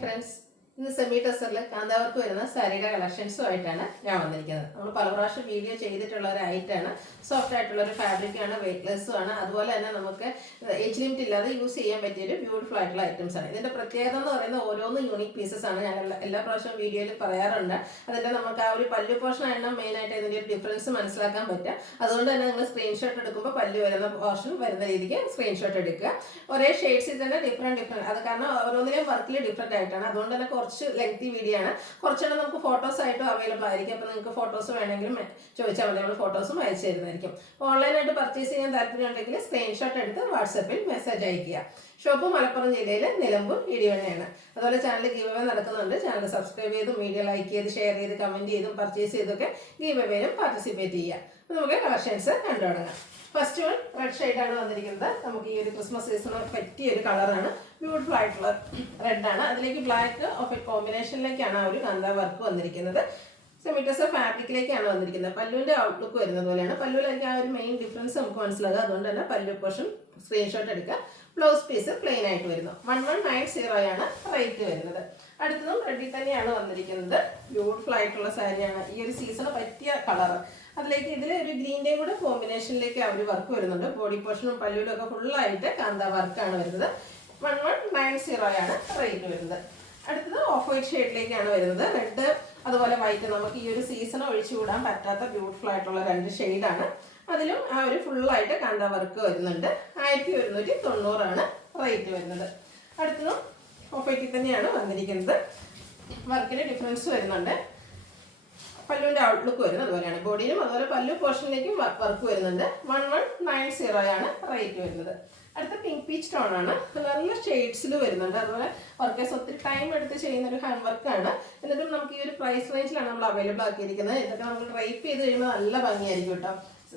Friends. ഇന്ന് semi ടെസറിൽ കാന്താവർക്ക് വരുന്ന സാരിയുടെ കളക്ഷൻസുമായിട്ടാണ് ഞാൻ വന്നിരിക്കുന്നത്. നമ്മൾ പല പ്രാവശ്യം വീഡിയോ ചെയ്തിട്ടുള്ള ഒരു ഐറ്റാണ്. സോഫ്റ്റ് ആയിട്ടുള്ള ഒരു ഫാബ്രിക്കാണ്, വെയ്റ്റ്ലെസ്സും ആണ്. അതുപോലെ തന്നെ നമുക്ക് ഏജ് ലിമിറ്റ് ഇല്ലാതെ യൂസ് ചെയ്യാൻ പറ്റിയൊരു ബ്യൂട്ടിഫുൾ ആയിട്ടുള്ള ഐറ്റംസ് ആണ്. ഇതിൻ്റെ പ്രത്യേകത എന്ന് പറയുന്നത് ഓരോന്ന് യൂണിക് പീസസ് ആണ്. ഞാൻ എല്ലാ പ്രാവശ്യവും വീഡിയോയിൽ പറയാറുണ്ട്. അതിൻ്റെ നമുക്ക് ആ ഒരു പല്ലു പോർഷനാണ് മെയിനായിട്ട് ഇതിൻ്റെ ഒരു ഡിഫറൻസ് മനസ്സിലാക്കാൻ പറ്റുക. അതുകൊണ്ട് തന്നെ നിങ്ങൾ സ്ക്രീൻഷോട്ട് എടുക്കുമ്പോൾ പല്ലു വരുന്ന പോർഷൻ വരുന്ന രീതിക്ക് സ്ക്രീൻഷോട്ട് എടുക്കുക. ഒരേ ഷെയ്ഡ്സിൽ തന്നെ ഡിഫറെൻറ്റ് അത് കാരണം ഓരോന്നിലെയും വർക്കിൽ ഡിഫറെൻ്റ് ആയിട്ടാണ്. അതുകൊണ്ട് തന്നെ കുറച്ച് ലെങ്തി വീഡിയോ ആണ്. കുറച്ചെണ്ണം നമുക്ക് ഫോട്ടോസ് ആയിട്ടും അവൈലബിൾ ആയിരിക്കും. അപ്പോൾ നിങ്ങൾക്ക് ഫോട്ടോസ് വേണമെങ്കിലും ചോദിച്ചാൽ മതി, നമ്മൾ ഫോട്ടോസും അയച്ചു തരുന്നതായിരിക്കും. ഓൺലൈനായിട്ട് പർച്ചേസ് ചെയ്യാൻ താല്പര്യം ഉണ്ടെങ്കിൽ സ്ക്രീൻഷോട്ട് എടുത്ത് വാട്സാപ്പിൽ മെസ്സേജ് അയക്കുക. ഷോപ്പ് മലപ്പുറം ജില്ലയിലെ നിലമ്പൂർ ഇടിവണ്ണയാണ്. അതുപോലെ ചാനൽ ഗീവ് അവേ നടക്കുന്നുണ്ട്. ചാനൽ സബ്സ്ക്രൈബ് ചെയ്തും വീഡിയോ ലൈക്ക് ചെയ്ത് ഷെയർ ചെയ്ത് കമൻറ്റ് ചെയ്തും പർച്ചേസ് ചെയ്തൊക്കെ ഗീവ് അവേയിലും പാർട്ടിസിപ്പേറ്റ് ചെയ്യുക. അപ്പോൾ നമുക്ക് കളക്ഷൻസ് കണ്ടു തുടങ്ങാം. ഫസ്റ്റ് വൺ റെഡ് ഷെയ്ഡാണ് വന്നിരിക്കുന്നത്. നമുക്ക് ഈ ഒരു ക്രിസ്മസ് സീസണ് പറ്റിയ ഒരു കളറാണ്. ബ്യൂട്ടിഫുൾ ആയിട്ടുള്ള റെഡാണ്. അതിലേക്ക് ബ്ലാക്ക് ഓഫ് കോമ്പിനേഷനിലേക്കാണ് ആ ഒരു കാന്ത വർക്ക് വന്നിരിക്കുന്നത്. സെമി ടെസർ ഫാബ്രിക്കിലേക്കാണ് വന്നിരിക്കുന്നത്. പല്ലുവിൻ്റെ ഔട്ട്ലുക്ക് വരുന്നത് പോലെയാണ്. പല്ലുവിലേക്ക് ആ ഒരു മെയിൻ ഡിഫറൻസ് നമുക്ക് മനസ്സിലാകുക. അതുകൊണ്ട് തന്നെ പല്ലു പോർഷൻ സ്ക്രീൻഷോട്ട് എടുക്കുക. ബ്ലൗസ് പീസ് പ്ലെയിൻ ആയിട്ട് വരുന്നു. 1190 ആണ് റേറ്റ് വരുന്നത്. അടുത്തതും റെഡിൽ തന്നെയാണ് വന്നിരിക്കുന്നത്. ബ്യൂട്ടിഫുൾ ആയിട്ടുള്ള സാരിയാണ്. ഈ ഒരു സീസണ് പറ്റിയ കളറ്. അതിലേക്ക് ഇതിൽ ഒരു ഗ്രീൻ്റെയും കൂടെ കോമ്പിനേഷനിലേക്ക് ആ ഒരു വർക്ക് വരുന്നുണ്ട്. ബോഡി പോർഷനും പല്ലുവിലും ഒക്കെ ഫുള്ളായിട്ട് കാന്ത വർക്കാണ് വരുന്നത്. 1190 ആണ് റേറ്റ് വരുന്നത്. അടുത്തത് ഓഫ് വൈറ്റ് ഷെയ്ഡിലേക്കാണ് വരുന്നത്. റെഡ് അതുപോലെ വൈറ്റ് നമുക്ക് ഈ ഒരു സീസണ് ഒഴിച്ചുകൂടാൻ പറ്റാത്ത ബ്യൂട്ടിഫുൾ ആയിട്ടുള്ള രണ്ട് ഷെയ്ഡാണ്. അതിലും ആ ഒരു ഫുള്ളായിട്ട് കാന്ത വർക്ക് വരുന്നുണ്ട്. 1190 ആണ് റേറ്റ് വരുന്നത്. അടുത്തതും ഓഫ് വൈറ്റിൽ തന്നെയാണ് വന്നിരിക്കുന്നത്. വർക്കിന് ഡിഫറൻസ് വരുന്നുണ്ട്. പല്ലുവിൻ്റെ ഔട്ട്ലുക്ക് വരുന്നത് അതുപോലെയാണ്. ബോഡിയിലും അതുപോലെ പല്ലു പോർഷനിലേക്കും വർക്ക് വരുന്നുണ്ട്. 1190 ആണ് റേറ്റ് വരുന്നത്. അടുത്ത പിങ്ക് പീച്ച് ടോൺ ആണ്. നല്ല ഷെയ്ഡ്സിൽ വരുന്നുണ്ട്. അതുപോലെ വർക്കേഴ്സ് ഒത്തിരി ടൈം എടുത്ത് ചെയ്യുന്ന ഒരു ഹാൻഡ് വർക്കാണ്. എന്നിട്ടും നമുക്ക് ഈ ഒരു പ്രൈസ് റേഞ്ചിലാണ് നമ്മൾ അവൈലബിൾ ആക്കിയിരിക്കുന്നത്. ഇതൊക്കെ നമുക്ക് ഡ്രൈപ്പ് ചെയ്ത് കഴിയുമ്പോൾ നല്ല ഭംഗിയായിരിക്കും കേട്ടോ.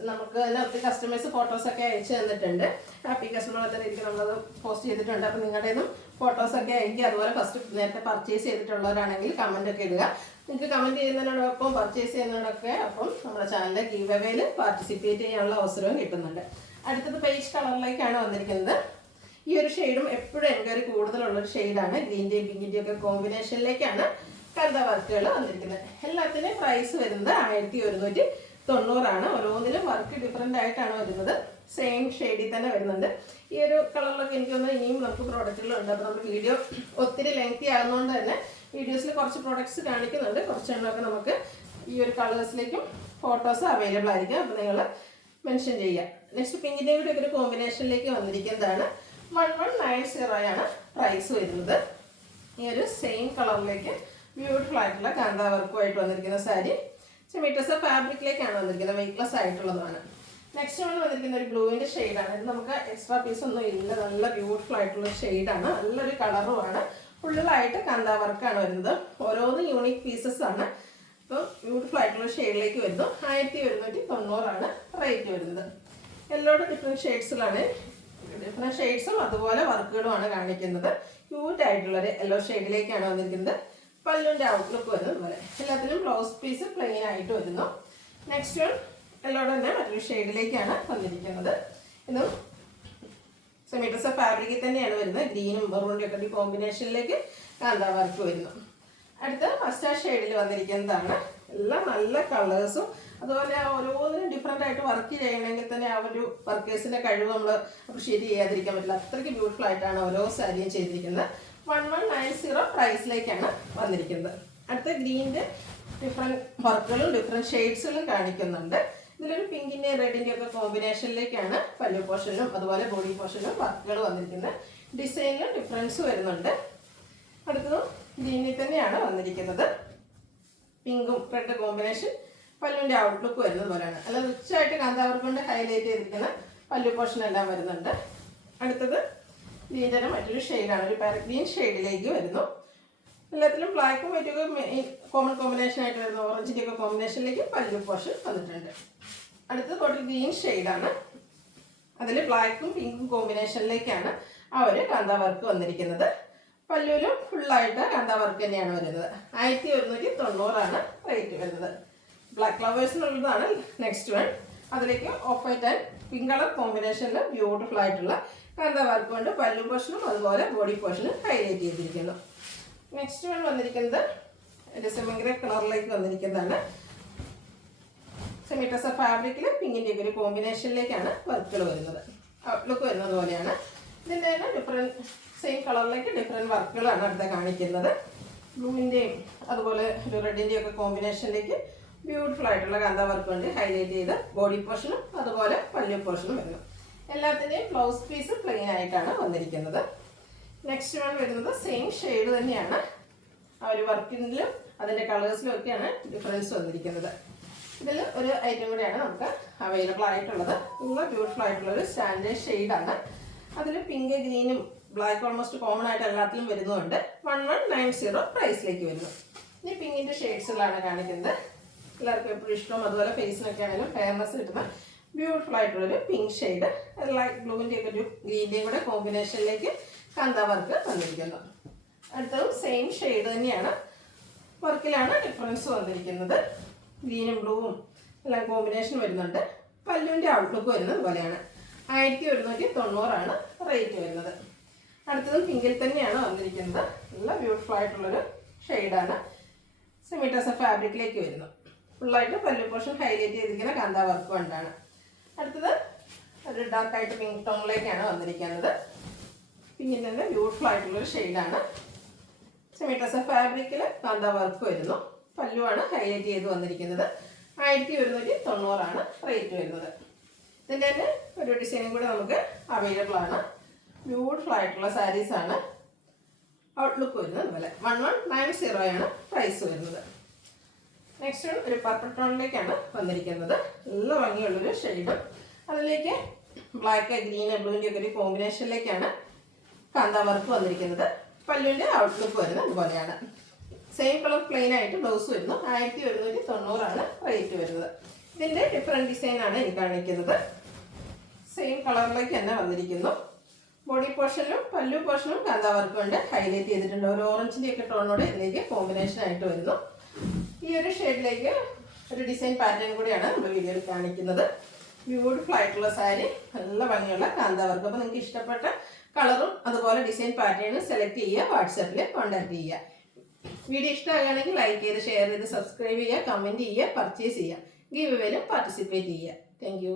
നമുക്ക് തന്നെ ഒത്തിരി കസ്റ്റമേഴ്സ് ഫോട്ടോസൊക്കെ അയച്ചു തന്നിട്ടുണ്ട്. ഹാപ്പി കസ്റ്റമർ എന്ന രീതിക്ക് നമ്മളത് പോസ്റ്റ് ചെയ്തിട്ടുണ്ട്. അപ്പോൾ നിങ്ങളുടെ നിന്നും ഫോട്ടോസൊക്കെ അയക്കുക. അതുപോലെ ഫസ്റ്റ് നേരത്തെ പർച്ചേസ് ചെയ്തിട്ടുള്ളവരാണെങ്കിൽ കമൻ്റ് ഒക്കെ ഇടുക. നിങ്ങൾക്ക് കമൻറ്റ് ചെയ്യുന്നതിനോടൊപ്പം പർച്ചേസ് ചെയ്യുന്നതിനോടൊക്കെ അപ്പം നമ്മുടെ ചാനലിലെ ഗീവ് അവേയിൽ പാർട്ടിസിപ്പേറ്റ് ചെയ്യാനുള്ള അവസരവും കിട്ടുന്നുണ്ട്. അടുത്തത് പേജ് കളറിലേക്കാണ് വന്നിരിക്കുന്നത്. ഈ ഒരു ഷെയ്ഡും എപ്പോഴും എൻക്വയറി കൂടുതലുള്ളൊരു ഷെയ്ഡാണ്. ഗ്രീൻ്റെയും പിങ്കിൻ്റെയും ഒക്കെ കോമ്പിനേഷനിലേക്കാണ് കാന്ത വർക്കുകൾ വന്നിരിക്കുന്നത്. എല്ലാത്തിനും പ്രൈസ് വരുന്നത് 1190 ആണ്. ഓരോന്നിലും വർക്ക് ഡിഫറെൻ്റ് ആയിട്ടാണ് വരുന്നത്. സെയിം ഷെയ്ഡിൽ തന്നെ വരുന്നുണ്ട്. ഈ ഒരു കളറിലൊക്കെ എനിക്ക് തോന്നുന്നു ഇനിയും നമുക്ക് പ്രോഡക്റ്റുകളുണ്ട്. അപ്പോൾ നമ്മൾ വീഡിയോ ഒത്തിരി ലെങ്തി ആകുന്നതുകൊണ്ട് തന്നെ വീഡിയോസിൽ കുറച്ച് പ്രോഡക്റ്റ്സ് കാണിക്കുന്നുണ്ട്. കുറച്ചെണ്ണമൊക്കെ നമുക്ക് ഈ ഒരു കളേഴ്സിലേക്കും ഫോട്ടോസ് അവൈലബിൾ ആയിരിക്കും. അപ്പോൾ നിങ്ങൾ മെൻഷൻ ചെയ്യുക. നെക്സ്റ്റ് പിങ്കിൻ്റെ കൂടെ ഒരു കോമ്പിനേഷനിലേക്ക് വന്നിരിക്കുന്നതാണ്. 1190 ആണ് പ്രൈസ് വരുന്നത്. ഈ ഒരു സെയിം കളറിലേക്ക് ബ്യൂട്ടിഫുൾ ആയിട്ടുള്ള കാന്ത വർക്കുമായിട്ട് വന്നിരിക്കുന്ന സാരി സെമി ടെസർ ഫാബ്രിക്കിലേക്കാണ് വന്നിരിക്കുന്നത്. വെയ്റ്റ്ലെസ് ആയിട്ടുള്ളതാണ്. നെക്സ്റ്റ് ആണ് വന്നിരിക്കുന്ന ഒരു ബ്ലൂവിൻ്റെ ഷെയ്ഡാണ്. ഇത് നമുക്ക് എക്സ്ട്രാ പീസ് ഒന്നും ഇല്ല. നല്ല ബ്യൂട്ടിഫുൾ ആയിട്ടുള്ള ഷെയ്ഡാണ്. നല്ലൊരു കളറുമാണ്. ഫുള്ളായിട്ട് കാന്ത വർക്കാണ് വരുന്നത്. ഓരോന്ന് യൂണിക് പീസസ് ആണ്. അപ്പോൾ ബ്യൂട്ടിഫുൾ ആയിട്ടുള്ള ഷെയ്ഡിലേക്ക് വരുന്നു. 1190 ആണ് റേറ്റ് വരുന്നത്. എല്ലോടെ ഡിഫറെൻറ്റ് ഷെയ്ഡ്സിലാണ്. ഡിഫറെൻറ്റ് ഷെയ്ഡ്സും അതുപോലെ വർക്കുകളുമാണ് കാണിക്കുന്നത്. ക്യൂട്ട് ആയിട്ടുള്ളൊരു യെല്ലോ ഷെയ്ഡിലേക്കാണ് വന്നിരിക്കുന്നത്. പല്ലുവിൻ്റെ ഔട്ട്ലുക്ക് വരുന്നത് പോലെ. എല്ലാത്തിനും ബ്ലൗസ് പീസ് പ്ലെയിൻ ആയിട്ട് വരുന്നു. നെക്സ്റ്റ് വൺ എല്ലോടെ തന്നെ മറ്റൊരു ഷെയ്ഡിലേക്കാണ് വന്നിരിക്കുന്നത്. ഇതും സെമി ടെസർ ഫാബ്രിക്കിൽ തന്നെയാണ് വരുന്നത്. ഗ്രീനും മെറൂണിൻ്റെ ഒക്കെ കോമ്പിനേഷനിലേക്ക് കാന്ത വർക്ക് വരുന്നു. അടുത്ത മസ്റ്റാർഡ് ഷെയ്ഡിൽ വന്നിരിക്കുന്നതാണ്. എല്ലാം നല്ല കളേഴ്സും അതുപോലെ ഓരോന്നിനും ഡിഫറെൻ്റ് ആയിട്ട് വർക്ക് ചെയ്യണമെങ്കിൽ തന്നെ ആ ഒരു വർക്കേഴ്സിൻ്റെ കഴിവ് നമ്മൾ അപ്രിഷ്യേറ്റ് ചെയ്യാതിരിക്കാൻ പറ്റില്ല. അത്രയ്ക്ക് ബ്യൂട്ടിഫുൾ ആയിട്ടാണ് ഓരോ സാരിയും ചെയ്തിരിക്കുന്നത്. 1190 പ്രൈസിലേക്കാണ് വന്നിരിക്കുന്നത്. അടുത്ത ഗ്രീൻ്റെ ഡിഫറെൻറ്റ് വർക്കുകളും ഡിഫറെൻറ്റ് ഷെയ്ഡ്സുകളും കാണിക്കുന്നുണ്ട്. ഇതിലൊരു പിങ്കിൻ്റെ റെഡിൻ്റെ ഒക്കെ കോമ്പിനേഷനിലേക്കാണ് പല്ലു പോർഷനിലും അതുപോലെ ബോഡി പോർഷനിലും വർക്കുകൾ വന്നിരിക്കുന്നത്. ഡിസൈനിലും ഡിഫറൻസ് വരുന്നുണ്ട്. അടുത്തതും ഗ്രീനിൽ തന്നെയാണ് വന്നിരിക്കുന്നത്. പിങ്കും റെഡ് കോമ്പിനേഷൻ പല്ലുവിൻ്റെ ഔട്ട്ലുക്ക് വരുന്നത് പോലെയാണ്. അല്ല റിച്ചായിട്ട് കാന്ത വർക്ക് കൊണ്ട് ഹൈലൈറ്റ് ചെയ്തിരിക്കുന്ന പല്ലു പോർഷൻ എല്ലാം വരുന്നുണ്ട്. അടുത്തത് ഗ്രീൻ്റെ മറ്റൊരു ഷെയ്ഡാണ്. ഒരു പാരറ്റ് ഗ്രീൻ ഷെയ്ഡിലേക്ക് വരുന്നു. എല്ലാത്തിലും ബ്ലാക്കും വൈറ്റൊക്കെ കോമൺ കോമ്പിനേഷൻ ആയിട്ട് വരുന്ന ഓറഞ്ചിൻ്റെ ഒക്കെ കോമ്പിനേഷനിലേക്ക് പല്ലു പോർഷൻ വന്നിട്ടുണ്ട്. അടുത്തത് ബോട്ടിൽ ഗ്രീൻ ഷെയ്ഡാണ്. അതിൽ ബ്ലാക്കും പിങ്കും കോമ്പിനേഷനിലേക്കാണ് ആ ഒരു കാന്ത വർക്ക് വന്നിരിക്കുന്നത്. പല്ലുവിലും ഫുള്ളായിട്ട് കാന്ത വർക്ക് തന്നെയാണ് വരുന്നത്. 1190 ആണ് റേറ്റ് വരുന്നത്. ബ്ലാക്ക് ഫ്ലവേഴ്സിനുള്ളതാണ് നെക്സ്റ്റ് വൺ. അതിലേക്ക് off white and pink colour കോമ്പിനേഷനിൽ ബ്യൂട്ടിഫുൾ ആയിട്ടുള്ള കാന്ത വർക്ക് കൊണ്ട് പല്ലു പോർഷനും അതുപോലെ ബോഡി പോർഷനും ഹൈലൈറ്റ് ചെയ്തിരിക്കുന്നു. നെക്സ്റ്റ് വൺ വന്നിരിക്കുന്നത് ഒരു സെമി ഗ്രേ കളറിലേക്ക് വന്നിരിക്കുന്നതാണ്. സെമി ടസർ ഫാബ്രിക്കിൽ പിങ്കിൻ്റെ ഒക്കെ ഒരു കോമ്പിനേഷനിലേക്കാണ് വർക്കുകൾ വരുന്നത്. ഔട്ട്ലുക്ക് വരുന്നത് പോലെയാണ്. ഇതിൻ്റെ തന്നെ ഡിഫറെൻറ്റ് സെയിം കളറിലേക്ക് ഡിഫറെൻറ്റ് വർക്കുകളാണ് അടുത്ത കാണിക്കുന്നത്. ബ്ലൂവിൻ്റെയും അതുപോലെ ഒരു റെഡിൻ്റെയും ഒക്കെ കോമ്പിനേഷനിലേക്ക് ബ്യൂട്ടിഫുൾ ആയിട്ടുള്ള കാന്ത വർക്ക് കൊണ്ട് ഹൈലൈറ്റ് ചെയ്ത് ബോഡി പോർഷനും അതുപോലെ പല്ലു പോർഷനും വരുന്നു. എല്ലാത്തിൻ്റെയും ബ്ലൗസ് പീസ് പ്ലെയിൻ ആയിട്ടാണ് വന്നിരിക്കുന്നത്. നെക്സ്റ്റ് വൺ വരുന്നത് സെയിം ഷെയ്ഡ് തന്നെയാണ്. ആ ഒരു വർക്കിലും അതിൻ്റെ കളേഴ്സിലും ഒക്കെയാണ് ഡിഫറൻസ് വന്നിരിക്കുന്നത്. ഇതിൽ ഒരു ഐറ്റം കൂടെയാണ് നമുക്ക് അവൈലബിൾ ആയിട്ടുള്ളത്. നല്ല ബ്യൂട്ടിഫുൾ ആയിട്ടുള്ളൊരു സ്റ്റാൻഡേർഡ് ഷെയ്ഡാണ്. അതിൽ പിങ്ക് ഗ്രീനും ബ്ലാക്ക് ഓൾമോസ്റ്റ് കോമൺ ആയിട്ട് എല്ലാത്തിലും വരുന്നുണ്ട്. 1190 പ്രൈസിലേക്ക് വരുന്നു. ഇനി പിങ്കിൻ്റെ ഷെയ്ഡ്സുകളാണ് കാണിക്കുന്നത്. എല്ലാവർക്കും എപ്പോഴും ഇഷ്ടവും അതുപോലെ ഫേസിനൊക്കെ ആണെങ്കിലും ഫെയർനെസ് കിട്ടുന്ന ബ്യൂട്ടിഫുൾ ആയിട്ടുള്ളൊരു പിങ്ക് ഷെയ്ഡ് ലൈറ്റ് ബ്ലൂവിൻ്റെ ഒക്കെ ഒരു ഗ്രീൻ്റെയും കൂടെ കോമ്പിനേഷനിലേക്ക് കാന്ത വർക്ക് വന്നിരിക്കുന്നു. അടുത്തതും സെയിം ഷെയ്ഡ് തന്നെയാണ്. വർക്കിലാണ് ഡിഫറൻസ് വന്നിരിക്കുന്നത്. ഗ്രീനും ബ്ലൂവും എല്ലാം കോമ്പിനേഷൻ വരുന്നുണ്ട്. പല്ലുവിൻ്റെ ഔട്ട്ലുക്ക് വരുന്നത് പോലെയാണ്. 1190 റേറ്റ് വരുന്നത്. അടുത്തതും പിങ്കിൽ തന്നെയാണ് വന്നിരിക്കുന്നത്. നല്ല ബ്യൂട്ടിഫുൾ ആയിട്ടുള്ളൊരു ഷെയ്ഡാണ്. സെമി ടസർ ഫാബ്രിക്കിലേക്ക് വരുന്നു. ഫുള്ളായിട്ട് പല്ലു പോർഷൻ ഹൈലൈറ്റ് ചെയ്തിരിക്കുന്ന കാന്ത വർക്ക് കൊണ്ടാണ്. അടുത്തത് ഒരു ഡാർക്കായിട്ട് പിങ്ക് ടോണിലേക്കാണ് വന്നിരിക്കുന്നത്. പിങ്കിൻ്റെ തന്നെ ബ്യൂട്ടിഫുൾ ആയിട്ടുള്ളൊരു ഷെയ്ഡാണ്. സെമി ടസർ ഫാബ്രിക്കിൽ കാന്ത വർക്ക് വരുന്നു. പല്ലുവാണ് ഹൈലൈറ്റ് ചെയ്ത് വന്നിരിക്കുന്നത്. 1190 റേറ്റ് വരുന്നത്. ഇതിൻ്റെ തന്നെ ഒരു ഡിസൈനും കൂടെ നമുക്ക് അവൈലബിൾ ആണ്. ബ്യൂട്ടിഫുൾ ആയിട്ടുള്ള സാരീസാണ്. ഔട്ട്ലുക്ക് വരുന്നത് അതുപോലെ 1190 പ്രൈസ് വരുന്നത്. നെക്സ്റ്റ് ഒരു പർപ്പിൾ ടോണിലേക്കാണ് വന്നിരിക്കുന്നത്. നല്ല ഭംഗിയുള്ളൊരു ഷെയ്ഡ്. അതിലേക്ക് ബ്ലാക്ക് ഗ്രീൻ ബ്ലൂവിൻ്റെ ഒക്കെ ഒരു കോമ്പിനേഷനിലേക്കാണ് കാന്ത വർക്ക് വന്നിരിക്കുന്നത്. പല്ലുവിൻ്റെ ഔട്ട്ലുക്ക് വരുന്നത് അതുപോലെയാണ്. സെയിം കളർ പ്ലെയിൻ ആയിട്ട് ബ്ലൗസ് വരുന്നു. 1190 റേറ്റ് വരുന്നത്. ഇതിൻ്റെ ഡിഫറെൻറ്റ് ഡിസൈനാണ് എനിക്ക് കാണിക്കുന്നത്. സെയിം കളറിലേക്ക് തന്നെ വന്നിരിക്കുന്നു. ബോഡി പോർഷനിലും പല്ലു പോർഷനും കാന്ത വർക്ക് കൊണ്ട് ഹൈലൈറ്റ് ചെയ്തിട്ടുണ്ട്. ഒരു ഓറഞ്ചിൻ്റെ ഒക്കെ ടോണോട് ഇതിലേക്ക് കോമ്പിനേഷൻ ആയിട്ട് വരുന്നു. ഈ ഒരു ഷെയ്ഡിലേക്ക് ഒരു ഡിസൈൻ പാറ്റേൺ കൂടിയാണ് നമ്മൾ വീഡിയോയിൽ കാണിക്കുന്നത്. ബ്യൂട്ടിഫുൾ ആയിട്ടുള്ള സാരി, നല്ല ഭംഗിയുള്ള കാന്ത വർക്ക്. അപ്പോൾ നിങ്ങൾക്ക് ഇഷ്ടപ്പെട്ട കളറും അതുപോലെ ഡിസൈൻ പാറ്റേണും സെലക്ട് ചെയ്യുക. വാട്സാപ്പിൽ കോൺടാക്ട് ചെയ്യുക. വീഡിയോ ഇഷ്ടമാകുകയാണെങ്കിൽ ലൈക്ക് ചെയ്ത് ഷെയർ ചെയ്ത് സബ്സ്ക്രൈബ് ചെയ്യുക, കമൻറ്റ് ചെയ്യുക, പർച്ചേസ് ചെയ്യുക, ഗീവ് അവേയിലും പാർട്ടിസിപ്പേറ്റ് ചെയ്യുക. താങ്ക്